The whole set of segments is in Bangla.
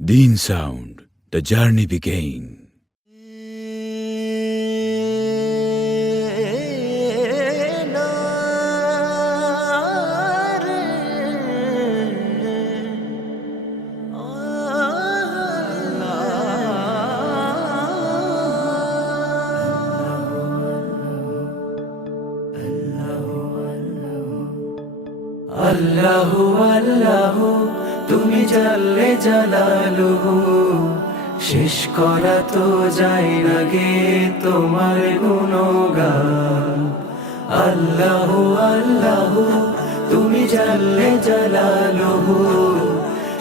Deen sound, the journey began. আল্লাহু আল্লাহু তুমি জাল্লে জালালুহু, শেষ করা তো যায় না গে তোমার গুণগান। আল্লাহু আল্লাহু তুমি জাল্লে জালালুহু,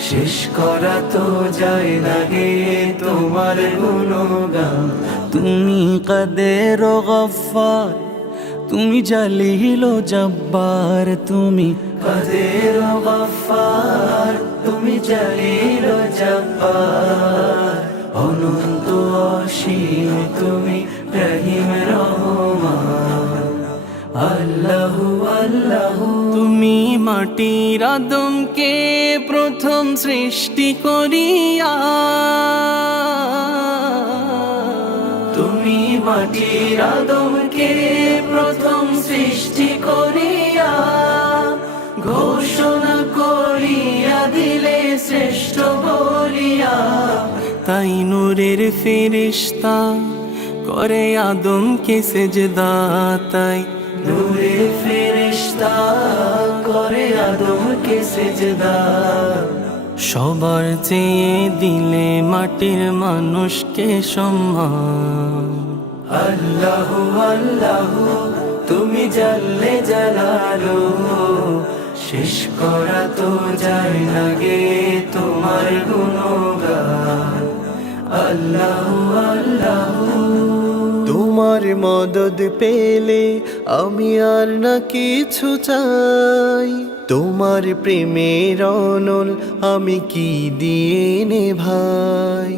শেষ করা তো যায় না গে তোমার গুণগান। তুমি কাদের ও গফফার, তুমি জালিল ও জব্বার, তুমি কাদের ও গফফার, তুমি জালিল ও জব্বার। অনন্ত অসীম তুমি রহিম রহমান। আল্লাহু আল্লাহু তুমি মাটির আদমকে প্রথম সৃষ্টি করিয়া, তুমি মাটির আদমকে প্রথম সৃষ্টি করিয়া, ঘোষণা করিয়া দিলে শ্রেষ্ঠ বলিয়া। তাই নূরের ফেরেশতা করে আদমকে সেজদা, তাই নূরের ফেরেশতা করে আদমকে সেজদা। সবার চেয়ে দিলে মাটির মানুষকে সম্মান। আল্লাহু আল্লাহু তুমি জাল্লে জালালুহু, শেষ করা তো যায় না গে তোমার গুণগান। আল্লাহু আল্লাহু তোমার মদদ পেলে আমি আর না কিছু চাই, তোমার প্রেমের অনল আমি কি দিয়ে নে ভাই।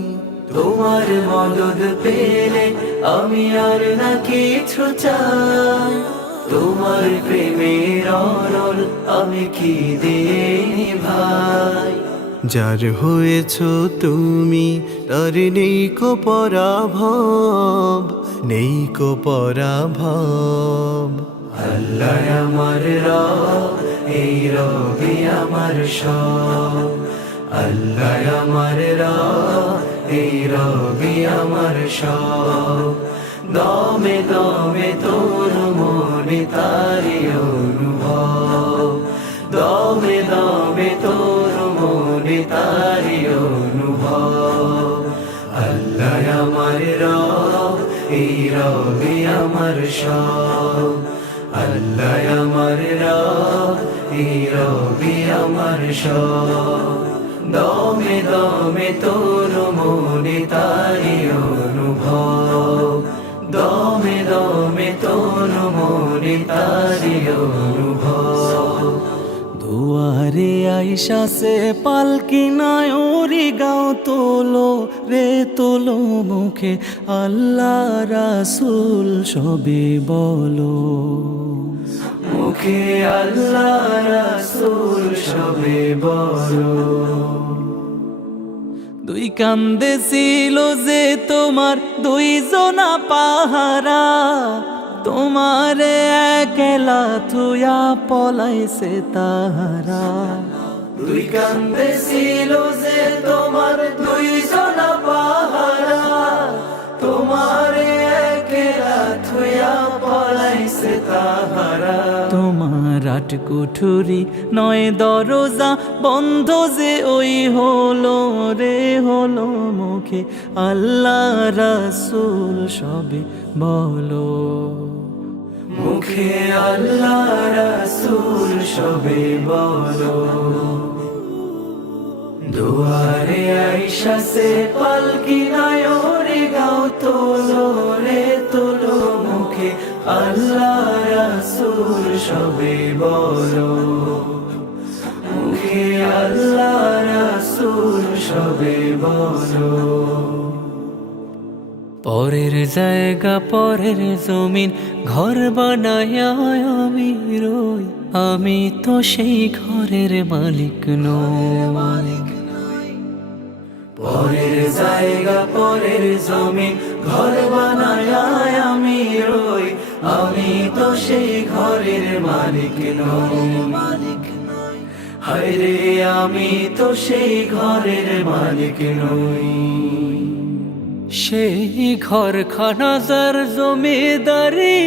তোমার মদদ পেলে আমি আর না কিছু চাই, তোমার প্রেমের অনল আমি কি দিয়ে নে ভাই। যার হয়েছ তুমি তার নেই কো পরাভব, নেই কো পরাভব। আল্লাহ আমার রব, এই রবি আমার সব। আল্লাহ আমার রব, এই রবি আমার সব। দমে দমে তোর মনে তারি অনুভব, দমে দমে তোর মনে তারি অনুভব। আল্লাহ আমার রব, এই রবি আমার সব। আল্লাহ আমার রব, এই রবি আমার সব। দমে দমে তোর মনে তারি অনুভব, দমে দমে তোর মনে তারি অনুভব। দুয়ারে আইসা সে পালকি নায় ওরে গাও তোলো রে তোলো মুখে আল্লাহ রাসূল সবে বলো, মুখে আল্লাহ রাসূল সবে বলো। দুই কান্দে ছিল যে তোমার দুইজনা পাহারা, তোমারে একলা থুয়া পলাইছে তাহারা। দুই কান্দে ছিল যে তোমার দুইজনা পাহারা, তোমারে একলা থুয়া পলাইছে তাহারা। তোমার আট কুঠুরি নয় দরজা বন্ধ যে ওই হলো রে হলো, মুখে আল্লাহ রাসূল সবে বলো, মুখে আল্লাহ রাসূল সবে বলো। দুয়ারে আইসা সে পালকি নায় ওরে গাও তোলো রে তোলো, মুখে আল্লাহ রাসূল সবে বলো, মুখে আল্লাহ রাসূল সবে বলো। পরের জায়গা পরের জমিন ঘর বানায় আমি রই, আমি তো সেই ঘরের মালিক নই। পরের জায়গা পরের জমিন ঘর বানায় আমি রই, আমি তো সেই ঘরের মালিক নই। হায়রে আমি তো সেই ঘরের মালিক নই। সেই ঘরখানা যার জমিদারি,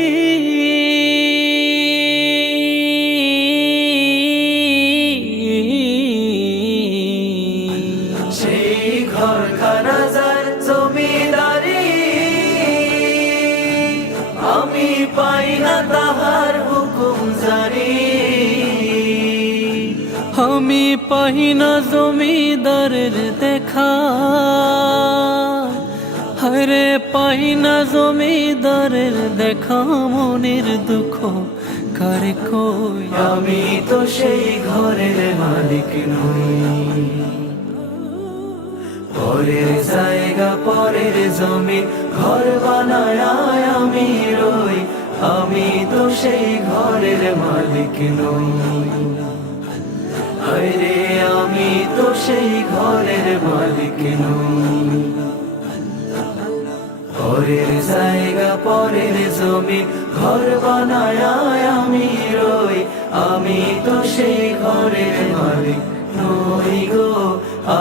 সেই ঘরখানা যার জমিদারি, আমি পাই না তাহার হুকুম জারি। আমি পাই না জমিদারের দেখা, হরে পাই না জমিদারের দেখা, মনের দুঃখ কারে কই, আমি তো সেই ঘরের মালিক নই। পরের জায়গা পরের জমিন ঘর বানায় আমি রই, আমি তো সেই ঘরের মালিক নই। হায়রে আমি তো সেই ঘরের মালিক নই। পরের জায়গা পরের জমিন ঘর বানায় আমি রই, আমি তো সেই ঘরের মালিক নই গো,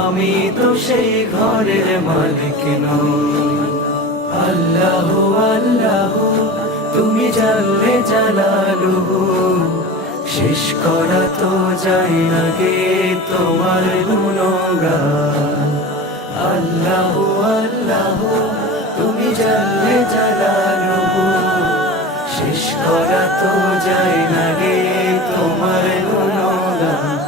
আমি তো সেই ঘরের মালিক নই। আল্লাহ আল্লাহ তুমি জানলে জালালুহু, শেষ করা তো যায় না গে তোমার গুণগান। আল্লাহ আল্লাহ তুমি জানলে জালালুহু, শেষ করা তো যায় না গে তোমার গুণগান।